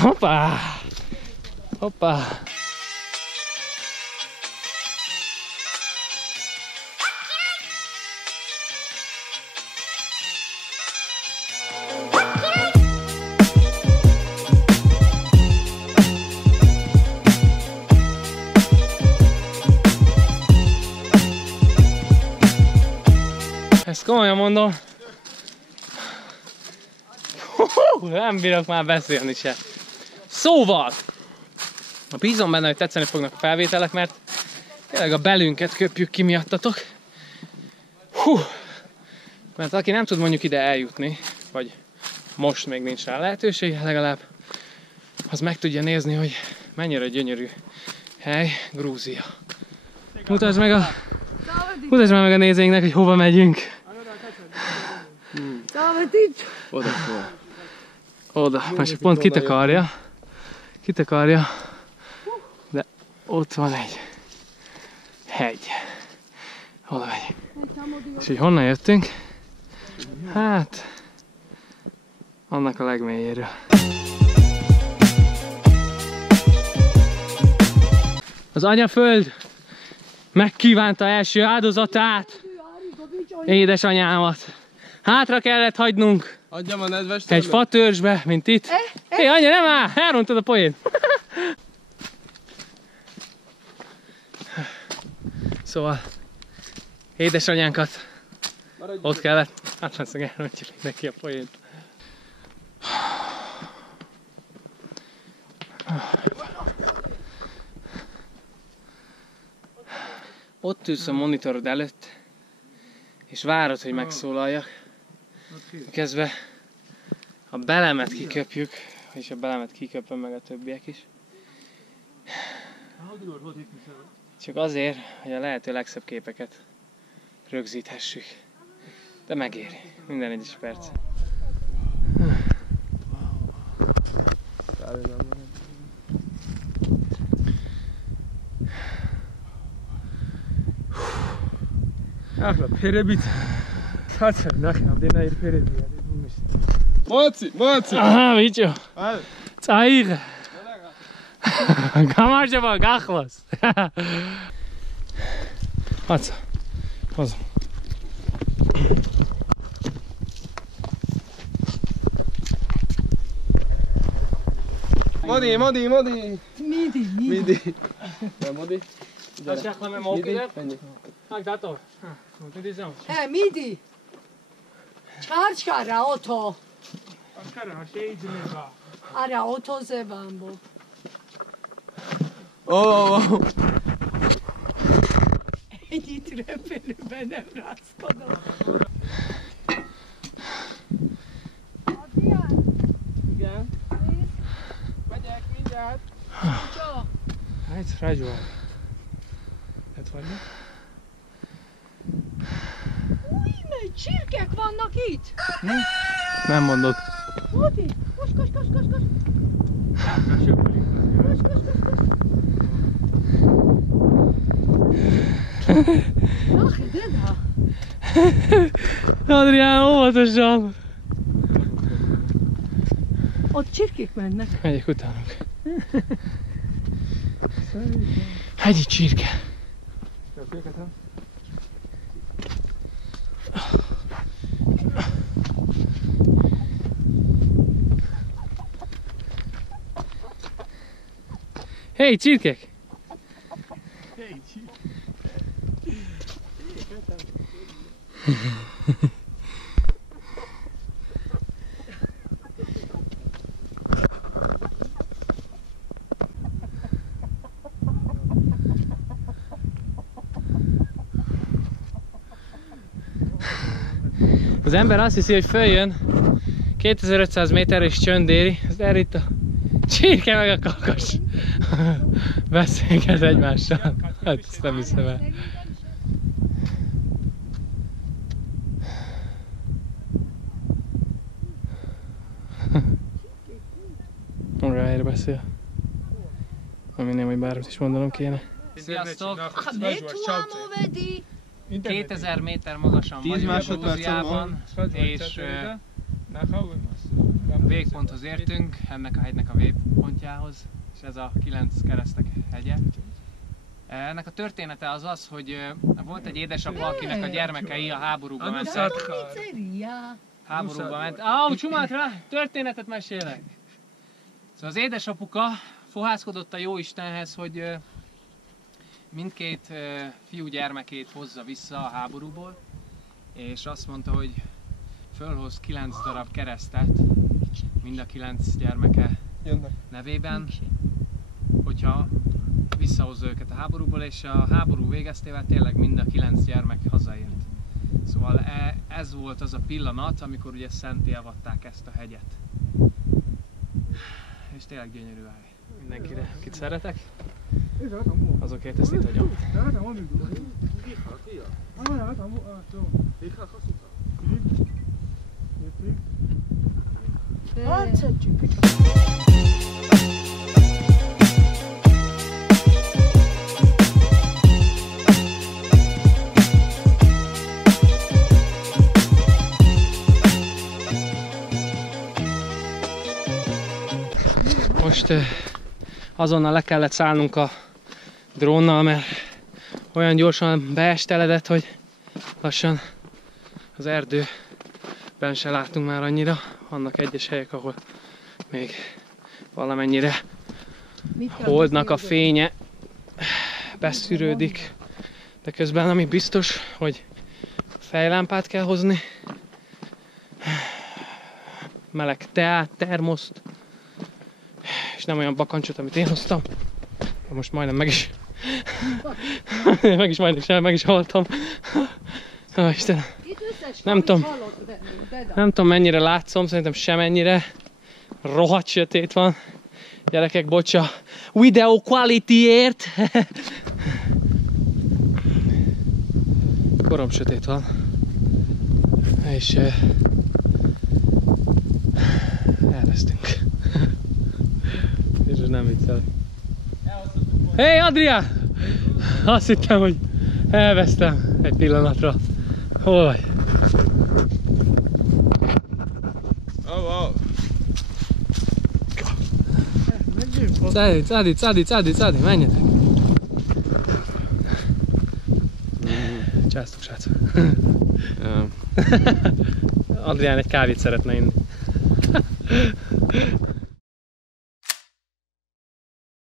Hoppá! Hoppá! Ezt komolyan mondom. Nem bírok már beszélni se. Szóval! Bízom benne, hogy tetszeni fognak a felvételek, mert tényleg a belünket köpjük ki miattatok. Mert aki nem tud mondjuk ide eljutni, vagy most még nincs rá lehetősége, legalább az meg tudja nézni, hogy mennyire gyönyörű hely Grúzia. Mutasd meg a nézőinknek, hogy hova megyünk. Oda, már csak pont kitakarja, de ott van egy hegy. Oda megyünk. És hogy honnan jöttünk? Hát, annak a legmélyéről. Az anyaföld megkívánta első áldozatát, édesanyámat. Hátra kellett hagynunk Adjam a nedves egy fatörzsbe, mint itt. Hé, anya, nem áll! Elrontad a poén! Szóval, édesanyánkat ott kellett. Hát már szóval elrontjuk neki a poént. Ott ülsz a monitorod előtt, és várod, hogy megszólaljak. Kezdve a belemet kiköpjük, és a belemet kiköpöm meg a többiek is. Csak azért, hogy a lehető legszebb képeket rögzíthessük. De megéri. Minden egyes perc. Moci! Aha, vidio. Cair. Gamarjava, gachlos. Haca. Hozom. Modi! Midi. Nem, Modi? Midi. Charge kara auto. Ara auto zebam bu. Ennyi trepelőben nem rázkodom. Igen. Megyek mindjárt. Csak. Hát, rágyó. Hát vagy? Új, mely csirkek vannak itt. Nem mondod. Modi, kosz. Ach, de. Adrián, óvatosan! Ott csirkék mennek. Megyek utánuk. Hegyi csirke. Hey, csirkek! Az ember azt hiszi, hogy följön 2500 méterre és csönd éri, de erre itt a csirke meg a kakas beszélget egymással. Hát ezt nem hiszem el. Arra helyre beszél. Aminél, hogy bármit is mondanom kéne. Sziasztok! 2000 méter magasan vagyunk Grúziában, és Végponthoz értünk, ennek a hegynek a végpontjához, és ez a 9 keresztek hegye. Ennek a története az az, hogy volt egy édesapa, akinek a gyermekei a háborúba mentek. Háborúba ment. Sumatra, történetet mesélek! Szóval az édesapuka fohászkodott a Jóistenhez, hogy mindkét fiú gyermekét hozza vissza a háborúból, és azt mondta, hogy fölhoz 9 darab keresztet, mind a 9 gyermeke nevében, hogyha visszahozza őket a háborúból, és a háború végeztével tényleg mind a 9 gyermek hazaért. Szóval ez volt az a pillanat, amikor ugye szenté avatták ezt a hegyet. És tényleg gyönyörű hely. Mindenkire, akit szeretek, azokért ezt itt hagyom. Most azonnal le kellett szállnunk a drónnal, mert olyan gyorsan beesteledett, hogy lassan az erdőben se látunk már annyira. Vannak egyes helyek, ahol még valamennyire holdnak a fénye beszűrődik, de közben ami biztos, hogy fejlámpát kell hozni, meleg teát, termoszt, és nem olyan bakancsot, amit én hoztam. Most majdnem meg is haltam. Ó, Istenem. Nem tudom mennyire látszom, szerintem semennyire. Rohadt sötét van. Gyerekek, bocsa. Video qualityért. Korom sötét van. És elvesztünk. És nem viccelek. Hey Adrián! Azt hittem, hogy elvesztem egy pillanatra. Hol vagy? Cádi, menjetek! Császtok, srácok! Adrián egy kávét szeretne inni.